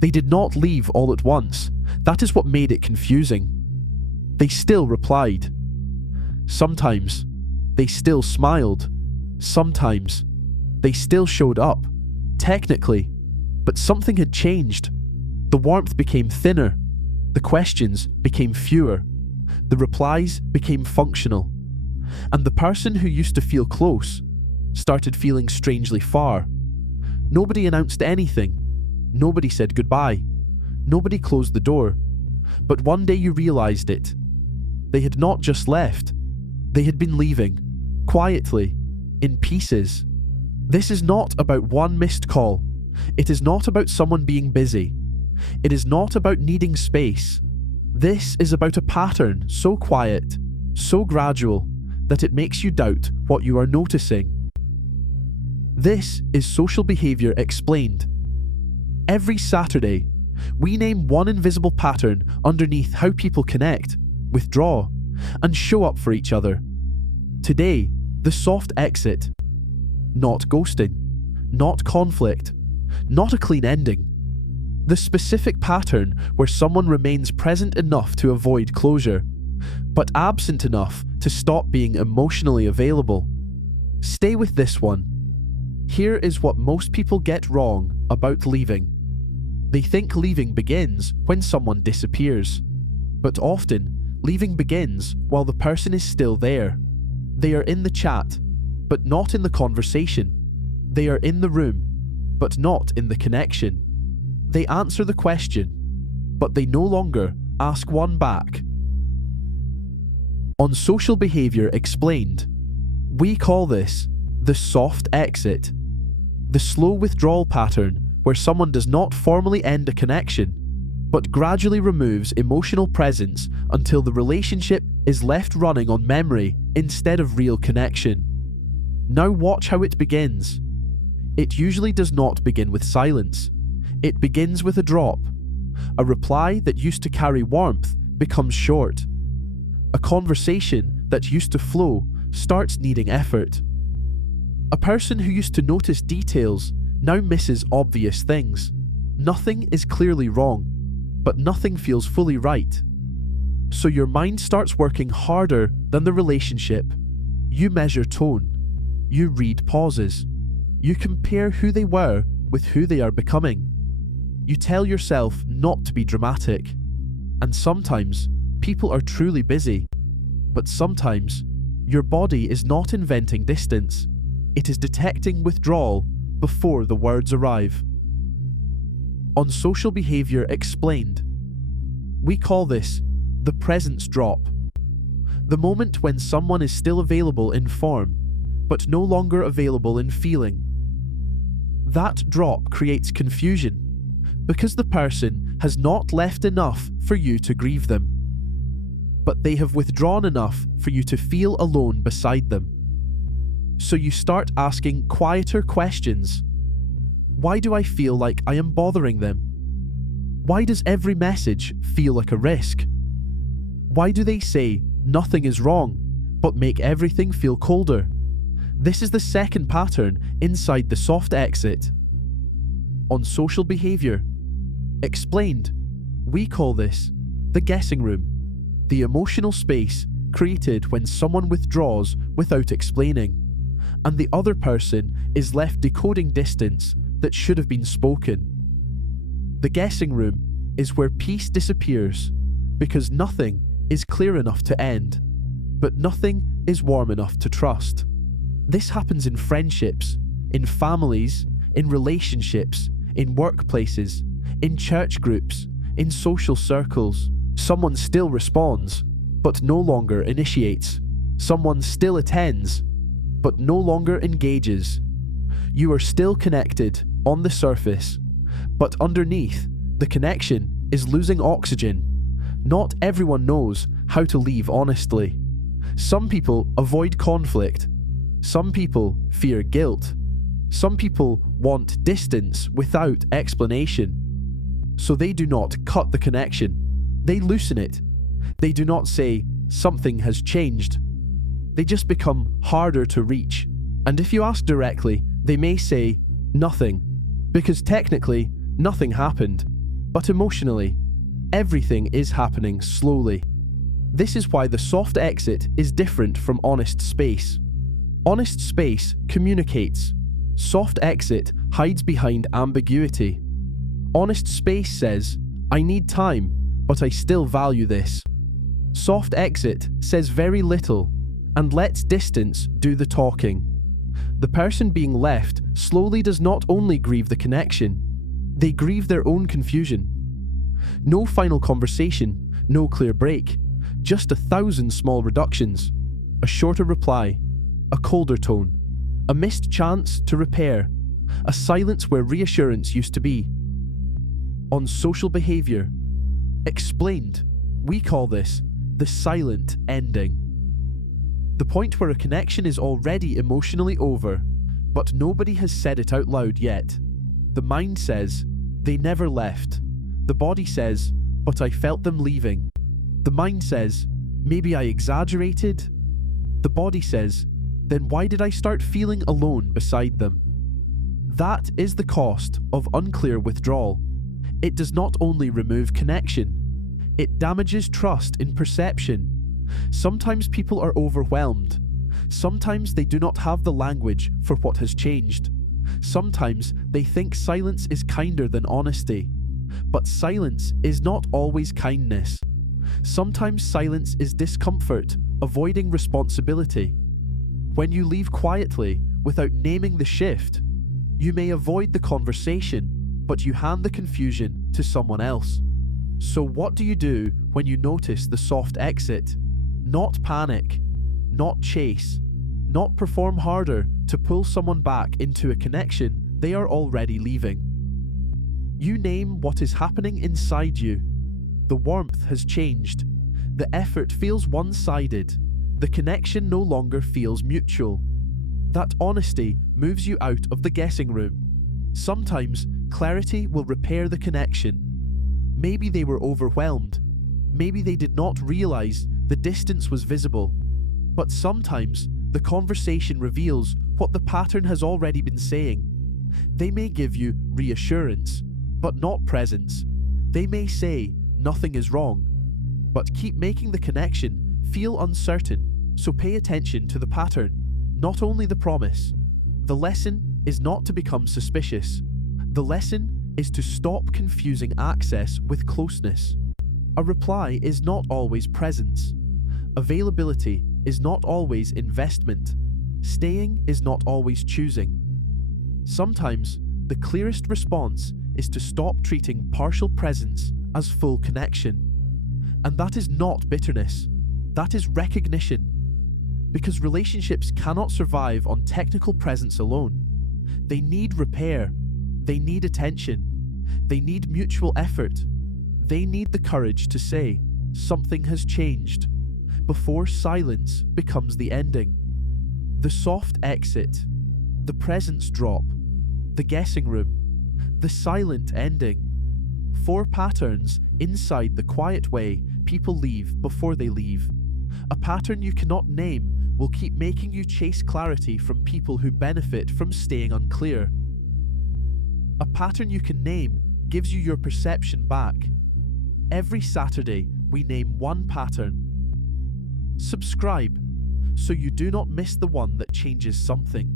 They did not leave all at once. That is what made it confusing. They still replied. Sometimes they still smiled. Sometimes they still showed up, technically, but something had changed. The warmth became thinner. The questions became fewer. The replies became functional. And the person who used to feel close started feeling strangely far. Nobody announced anything. Nobody said goodbye. Nobody closed the door. But one day you realized it. They had not just left. They had been leaving, quietly, in pieces. This is not about one missed call. It is not about someone being busy. It is not about needing space. This is about a pattern so quiet, so gradual, that it makes you doubt what you are noticing. This is Social Behaviour Explained. Every Saturday, we name one invisible pattern underneath how people connect, withdraw, and show up for each other. Today, the soft exit. Not ghosting, not conflict, not a clean ending. The specific pattern where someone remains present enough to avoid closure, but absent enough to stop being emotionally available. Stay with this one. Here is what most people get wrong about leaving. They think leaving begins when someone disappears, but often leaving begins while the person is still there. They are in the chat, but not in the conversation. They are in the room, but not in the connection. They answer the question, but they no longer ask one back. On Social Behaviour Explained, we call this the soft exit, the slow withdrawal pattern where someone does not formally end a connection, but gradually removes emotional presence until the relationship is left running on memory instead of real connection. Now watch how it begins. It usually does not begin with silence. It begins with a drop. A reply that used to carry warmth becomes short. A conversation that used to flow starts needing effort. A person who used to notice details now misses obvious things. Nothing is clearly wrong, but nothing feels fully right. So your mind starts working harder than the relationship. You measure tone. You read pauses. You compare who they were with who they are becoming. You tell yourself not to be dramatic. And sometimes people are truly busy. But sometimes your body is not inventing distance. It is detecting withdrawal before the words arrive. On Social Behaviour Explained, we call this the presence drop. The moment when someone is still available in form, but no longer available in feeling. That drop creates confusion, because the person has not left enough for you to grieve them, but they have withdrawn enough for you to feel alone beside them. So you start asking quieter questions. Why do I feel like I am bothering them? Why does every message feel like a risk? Why do they say nothing is wrong, but make everything feel colder? This is the second pattern inside the soft exit. On Social Behaviour Explained, we call this the guessing room, the emotional space created when someone withdraws without explaining, and the other person is left decoding distance that should have been spoken. The guessing room is where peace disappears, because nothing is clear enough to end, but nothing is warm enough to trust. This happens in friendships, in families, in relationships, in workplaces, in church groups, in social circles. Someone still responds, but no longer initiates. Someone still attends, but no longer engages. You are still connected on the surface, but underneath, the connection is losing oxygen. Not everyone knows how to leave honestly. Some people avoid conflict. Some people fear guilt. Some people want distance without explanation. So they do not cut the connection. They loosen it. They do not say, something has changed. They just become harder to reach. And if you ask directly, they may say, nothing. Because technically, nothing happened. But emotionally, everything is happening slowly. This is why the soft exit is different from honest space. Honest space communicates. Soft exit hides behind ambiguity. Honest space says, I need time, but I still value this. Soft exit says very little and lets distance do the talking. The person being left slowly does not only grieve the connection, they grieve their own confusion. No final conversation, no clear break, just 1,000 small reductions, a shorter reply, a colder tone, a missed chance to repair, a silence where reassurance used to be. On Social Behaviour Explained, we call this the silent ending. The point where a connection is already emotionally over, but nobody has said it out loud yet. The mind says, they never left. The body says, but I felt them leaving. The mind says, maybe I exaggerated. The body says, then why did I start feeling alone beside them? That is the cost of unclear withdrawal. It does not only remove connection, it damages trust in perception. Sometimes people are overwhelmed. Sometimes they do not have the language for what has changed. Sometimes they think silence is kinder than honesty. But silence is not always kindness. Sometimes silence is discomfort, avoiding responsibility. When you leave quietly, without naming the shift, you may avoid the conversation, but you hand the confusion to someone else. So what do you do when you notice the soft exit? Not panic, not chase, not perform harder to pull someone back into a connection they are already leaving. You name what is happening inside you. The warmth has changed. The effort feels one-sided. The connection no longer feels mutual. That honesty moves you out of the guessing room. Sometimes clarity will repair the connection. Maybe they were overwhelmed. Maybe they did not realize the distance was visible. But sometimes the conversation reveals what the pattern has already been saying. They may give you reassurance, but not presence. They may say nothing is wrong, but keep making the connection feel uncertain. So pay attention to the pattern, not only the promise. The lesson is not to become suspicious. The lesson is to stop confusing access with closeness. A reply is not always presence. Availability is not always investment. Staying is not always choosing. Sometimes the clearest response is to stop treating partial presence as full connection. And that is not bitterness. That is recognition. Because relationships cannot survive on technical presence alone. They need repair. They need attention. They need mutual effort. They need the courage to say, something has changed, before silence becomes the ending. The soft exit, the presence drop, the guessing room, the silent ending. 4 patterns inside the quiet way people leave before they leave. A pattern you cannot name will keep making you chase clarity from people who benefit from staying unclear. A pattern you can name gives you your perception back. Every Saturday, we name one pattern. Subscribe, so you do not miss the one that changes something.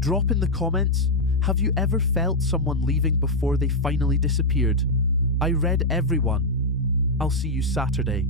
Drop in the comments, have you ever felt someone leaving before they finally disappeared? I read everyone. I'll see you Saturday.